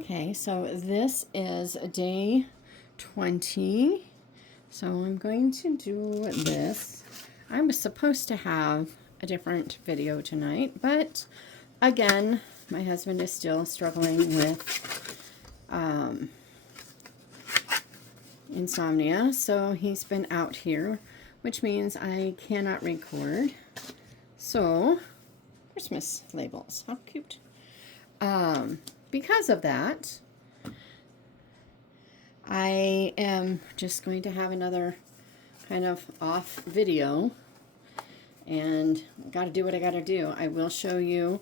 Okay, so this is day 20. So I'm going to do this. I was supposed to have a different video tonight, but again, my husband is still struggling with insomnia, so he's been out here, which means I cannot record. So, Christmas labels, how cute. Because of that, I am just going to have another kind of off video, and got to do what I got to do. I will show you,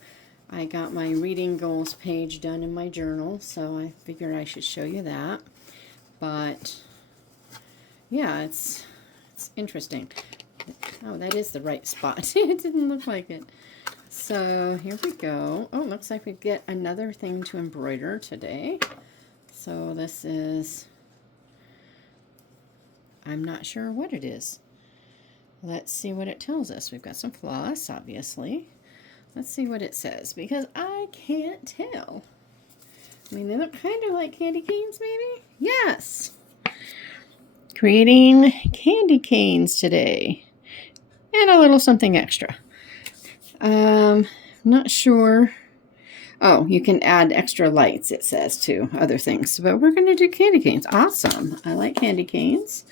I got my reading goals page done in my journal, so I figured I should show you that. But yeah, it's interesting. Oh, that is the right spot. It didn't look like it. So here we go. Oh, looks like we get another thing to embroider today. So this is, I'm not sure what it is. Let's see what it tells us. We've got some floss, obviously. Let's see what it says, because I can't tell. I mean, they look kind of like candy canes, maybe? Yes! Creating candy canes today. And a little something extra. Not sure. Oh, you can add extra lights, it says, to other things. But we're going to do candy canes. Awesome. I like candy canes.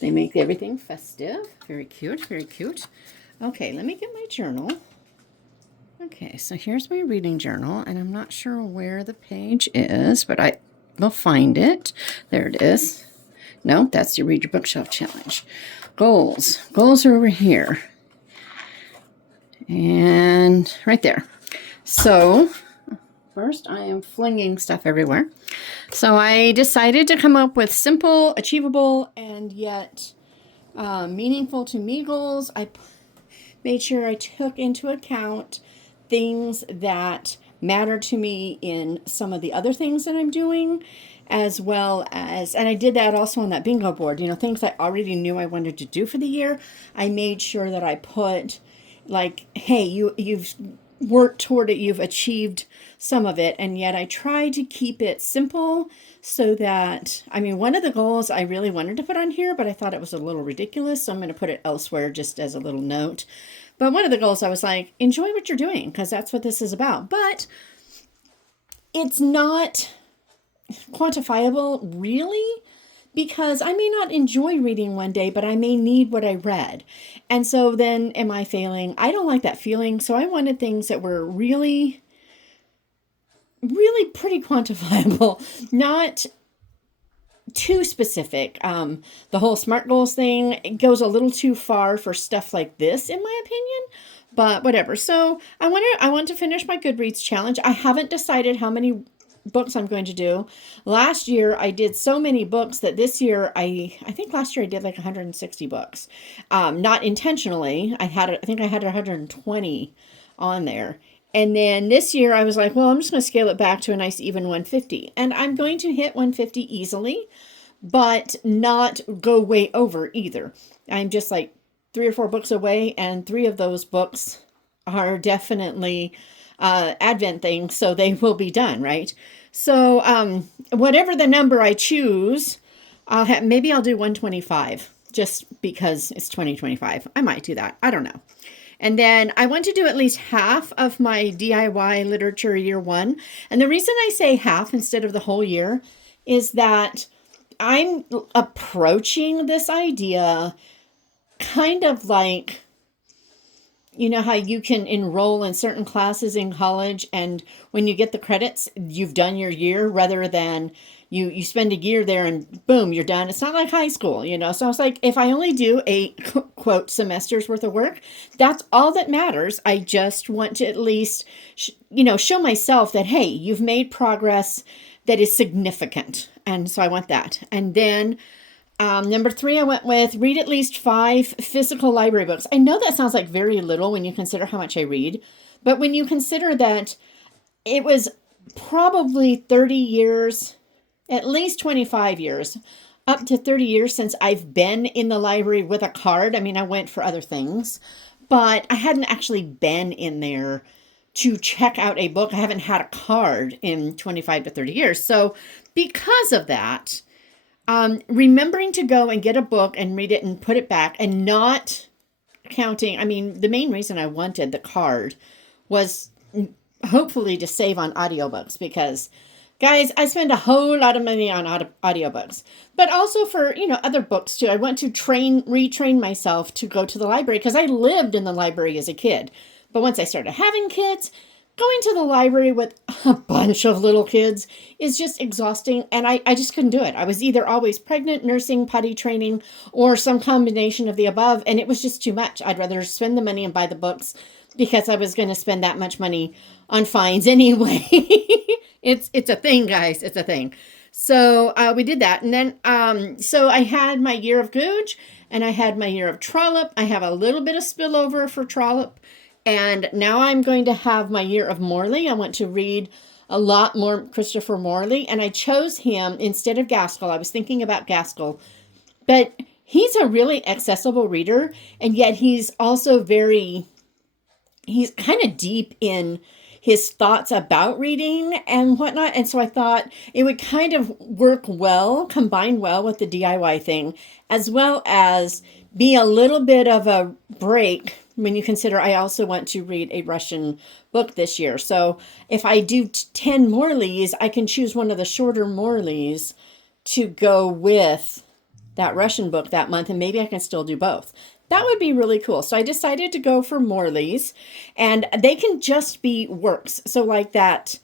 They make everything festive. Very cute, very cute. Okay, let me get my journal. Okay, so here's my reading journal, and I'm not sure where the page is, but I will find it. There it is. No, that's your Read Your Bookshelf Challenge. Goals. Goals are over here. And right there. So first, I am flinging stuff everywhere. So I decided to come up with simple, achievable, and yet meaningful to me goals. I made sure I took into account things that matter to me in some of the other things that I'm doing, as well as, and I did that also on that bingo board, you know, things I already knew I wanted to do for the year. I made sure that I put, like, hey, you've worked toward it, you've achieved some of it, and yet I tried to keep it simple so that, I mean, one of the goals I really wanted to put on here, but I thought it was a little ridiculous, so I'm going to put it elsewhere just as a little note. But one of the goals I was like, enjoy what you're doing, because that's what this is about. But it's not quantifiable, really, because I may not enjoy reading one day, but I may need what I read. And so then am I failing? I don't like that feeling. So I wanted things that were really, really pretty quantifiable, not too specific. The whole SMART goals thing goes a little too far for stuff like this, in my opinion. But whatever. So I want to finish my Goodreads challenge. I haven't decided how many books I'm going to do. Last year I did so many books that this year I think last year I did like 160 books. Not intentionally. I think I had 120 on there. And then this year I was like, well, I'm just going to scale it back to a nice even 150. And I'm going to hit 150 easily, but not go way over either. I'm just like 3 or 4 books away, and 3 of those books are definitely Advent things, so they will be done, right? So whatever the number I choose, maybe I'll do 125 just because it's 2025. I might do that. I don't know. And then I want to do at least half of my DIY literature year 1. And the reason I say half instead of the whole year is that I'm approaching this idea kind of like, you know how you can enroll in certain classes in college, and when you get the credits, you've done your year, rather than you spend a year there and boom, you're done. It's not like high school, you know? So I was like, if I only do 8, quote, semesters worth of work, that's all that matters. I just want to at least, show myself that, hey, you've made progress that is significant. And so I want that. And then number 3, I went with read at least 5 physical library books. I know that sounds like very little when you consider how much I read, but when you consider that it was probably 30 years, at least 25 years, up to 30 years since I've been in the library with a card. I mean, I went for other things, but I hadn't actually been in there to check out a book. I haven't had a card in 25 to 30 years. So because of that, remembering to go and get a book and read it and put it back and not counting. I mean, the main reason I wanted the card was hopefully to save on audiobooks because, guys, I spend a whole lot of money on audiobooks, but also for, other books too. I want to retrain myself to go to the library because I lived in the library as a kid. But once I started having kids, going to the library with a bunch of little kids is just exhausting. And I just couldn't do it. I was either always pregnant, nursing, potty training, or some combination of the above. And it was just too much. I'd rather spend the money and buy the books because I was going to spend that much money on fines anyway. It's a thing, guys. It's a thing. So we did that. And then, so I had my year of Googe and I had my year of Trollope. I have a little bit of spillover for Trollope. And now I'm going to have my year of Morley. I want to read a lot more Christopher Morley. And I chose him instead of Gaskell. I was thinking about Gaskell. But he's a really accessible reader. And yet he's also he's kind of deep in his thoughts about reading and whatnot. And so I thought it would kind of work well, combine well with the DIY thing, as well as be a little bit of a break when you consider I also want to read a Russian book this year. So if I do 10 Morleys, I can choose one of the shorter Morleys to go with that Russian book that month, and maybe I can still do both. That would be really cool. So I decided to go for Morley's, and they can just be works. So like that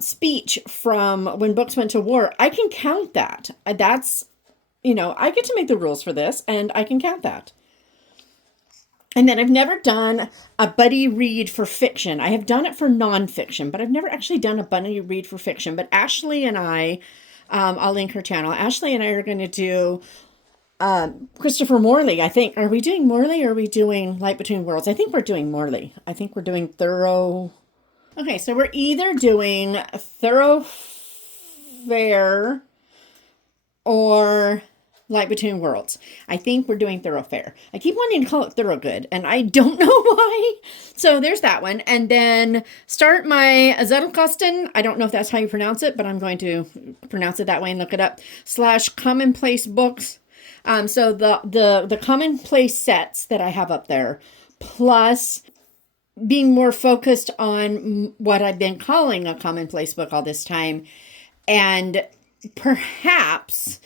speech from When Books Went to War, I can count that. That's, I get to make the rules for this, and I can count that. And then I've never done a buddy read for fiction. I have done it for nonfiction, but I've never actually done a buddy read for fiction. But Ashley and I, I'll link her channel. Ashley and I are going to do Christopher Morley, I think. Are we doing Morley or are we doing Light Between Worlds? I think we're doing Morley. I think we're doing Thorough. Okay, so we're either doing Thoroughfare or Light Between Worlds. I think we're doing Thoroughfare. I keep wanting to call it Thoroughgood, and I don't know why. So there's that one. And then start my Zettelkasten. I don't know if that's how you pronounce it, but I'm going to pronounce it that way and look it up. / commonplace books. So the commonplace sets that I have up there, plus being more focused on what I've been calling a commonplace book all this time. And perhaps,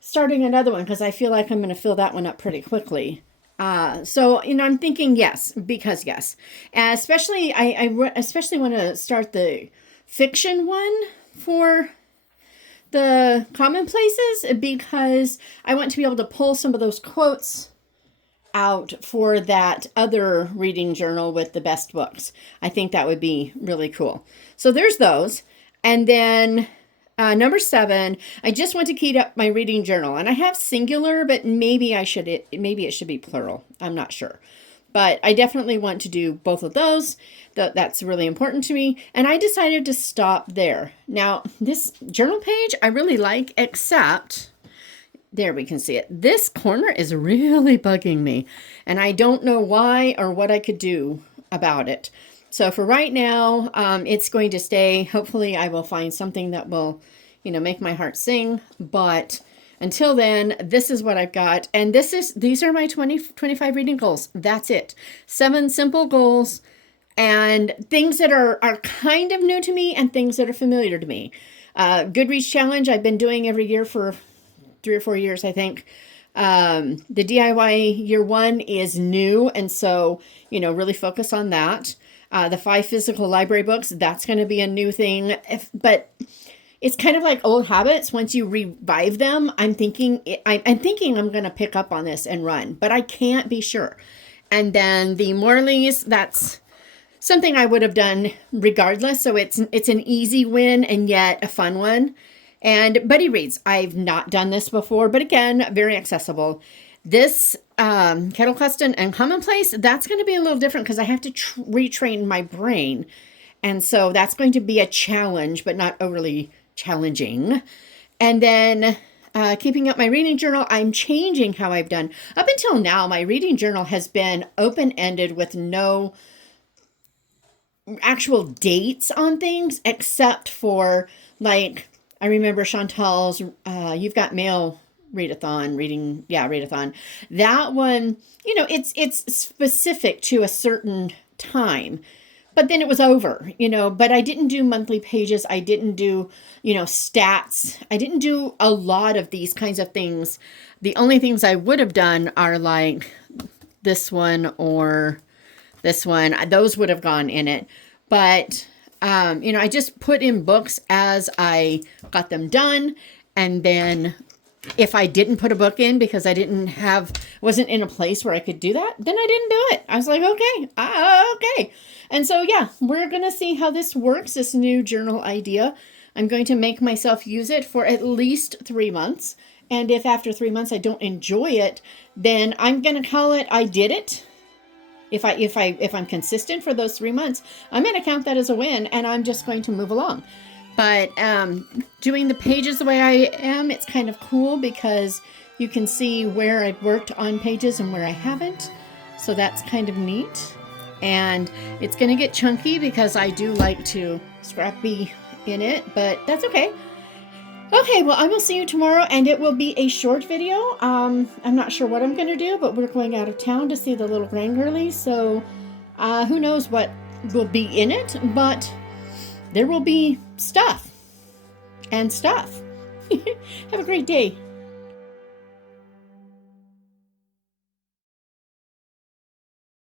starting another one, because I feel like I'm going to fill that one up pretty quickly. So, I'm thinking yes, because yes. Especially, I especially want to start the fiction one for the commonplaces, because I want to be able to pull some of those quotes out for that other reading journal with the best books. I think that would be really cool. So there's those. And then number 7, I just want to keep up my reading journal. And I have singular, but maybe it should be plural. I'm not sure. But I definitely want to do both of those. That's really important to me. And I decided to stop there. Now, this journal page I really like, except, there we can see it. This corner is really bugging me. And I don't know why or what I could do about it. So for right now, it's going to stay. Hopefully I will find something that will, make my heart sing. But until then, this is what I've got. And these are my 25 reading goals. That's it. 7 simple goals and things that are kind of new to me and things that are familiar to me. Goodreads challenge I've been doing every year for 3 or 4 years, I think. The DIY year 1 is new. And so, really focus on that. The 5 physical library books, that's going to be a new thing. But it's kind of like old habits. Once you revive them, I'm thinking I'm going to pick up on this and run, but I can't be sure. And then the Morleys, that's something I would have done regardless. So it's an easy win and yet a fun one. And buddy reads, I've not done this before, but again, very accessible. This Kettle Custom and Commonplace, that's going to be a little different because I have to retrain my brain. And so that's going to be a challenge, but not overly challenging. And then keeping up my reading journal, I'm changing how I've done. Up until now, my reading journal has been open-ended with no actual dates on things, except for, like, I remember Chantal's You've Got Mail readathon, readathon. That one, you know, it's specific to a certain time. But then it was over, you know, but I didn't do monthly pages. I didn't do, you know, stats. I didn't do a lot of these kinds of things. The only things I would have done are like this one or this one. Those would have gone in it. But, you know, I just put in books as I got them done. And then if I didn't put a book in because I wasn't in a place where I could do that, then I didn't do it. I was like, okay, okay. And so, yeah, we're going to see how this works, this new journal idea. I'm going to make myself use it for at least 3 months. And if after 3 months I don't enjoy it, then I'm going to call it I did it. If I'm consistent for those 3 months, I'm going to count that as a win, and I'm just going to move along. But doing the pages the way I am, it's kind of cool because you can see where I've worked on pages and where I haven't. So that's kind of neat. And it's going to get chunky because I do like to scrappy in it, but that's okay. Okay, well, I will see you tomorrow, and it will be a short video. I'm not sure what I'm going to do, but we're going out of town to see the little grandgirlies, so who knows what will be in it, but there will be stuff and stuff. Have a great day.